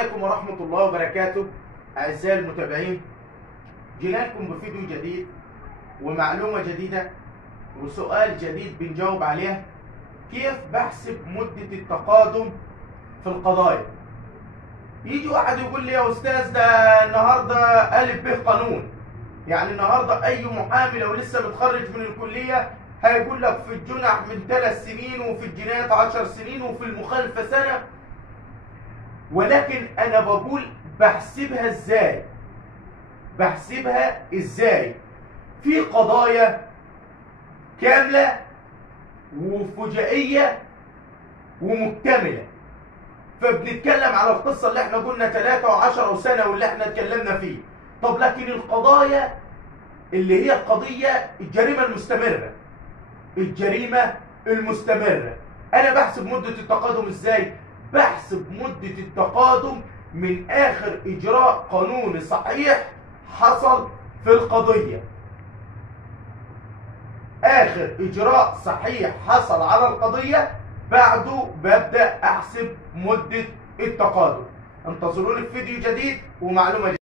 عليكم ورحمة الله وبركاته. أعزائي المتابعين، جينا لكم بفيديو جديد ومعلومة جديدة وسؤال جديد بنجاوب عليه. كيف بحسب مدة التقادم في القضايا؟ يجي واحد يقول لي يا أستاذ ده النهاردة ألف ب قانون، يعني النهاردة أي محامي لو لسه متخرج من الكلية هيقول لك في الجنح من 3 سنين وفي الجنايات 10 سنين وفي المخالفة سنة. ولكن أنا بقول بحسبها إزاي؟ بحسبها إزاي؟ في قضايا كاملة وفجائية ومكتملة، فبنتكلم على القصة اللي احنا قلنا 3 و10 وسنة واللي احنا اتكلمنا فيه. طب لكن القضايا اللي هي القضية الجريمة المستمرة، الجريمة المستمرة، أنا بحسب مدة التقادم إزاي؟ بحسب مدة التقادم من آخر إجراء قانوني صحيح حصل في القضية. آخر إجراء صحيح حصل على القضية بعده ببدأ أحسب مدة التقادم. انتظروني في فيديو جديد ومعلومة جديدة.